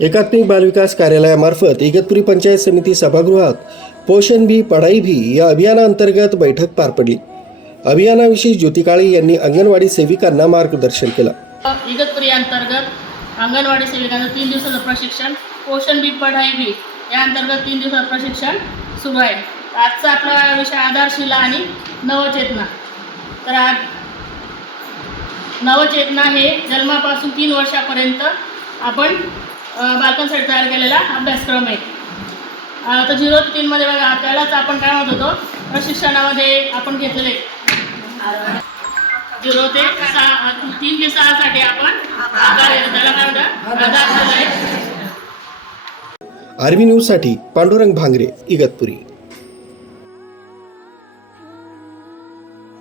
एकात्मिक बालविकास कार्यालयामार्फत इगतपुरी पंचायत समिती सभागृहात पोषण भी पढ़ाई भी या अभियानांतर्गत बैठक पार पडली। अभियानाविषयी ज्योती काळे यांनी अंगणवाडी सेविकांना मार्गदर्शन केलं। इगतपुरी अंतर्गत अंगणवाडी सेविकांचं 3 दिवसाचं प्रशिक्षण, पोषण भी पढ़ाई भी या अंतर्गत 3 दिवसाचं प्रशिक्षण सुरू आहे। आजचा आपला विषय आधारशिला आणि नवचेतना। तर आज नवचेतना हे जन्मापासून 3 वर्षापर्यंत आपण बालकांसाठी तयार केलेला अभ्यासक्रम आहे। आता 0 ते 3 मध्ये बघा, त्यालाच आपण काय म्हणत होतो, प्रशिक्षणामध्ये आपण घेतलेले 0 ते 3 ते 6 साठी आपण त्याला काय म्हणतात, आधारशिला आहे। आर्मी न्यूज साठी पांडुरंग भांगरे, इगतपुरी।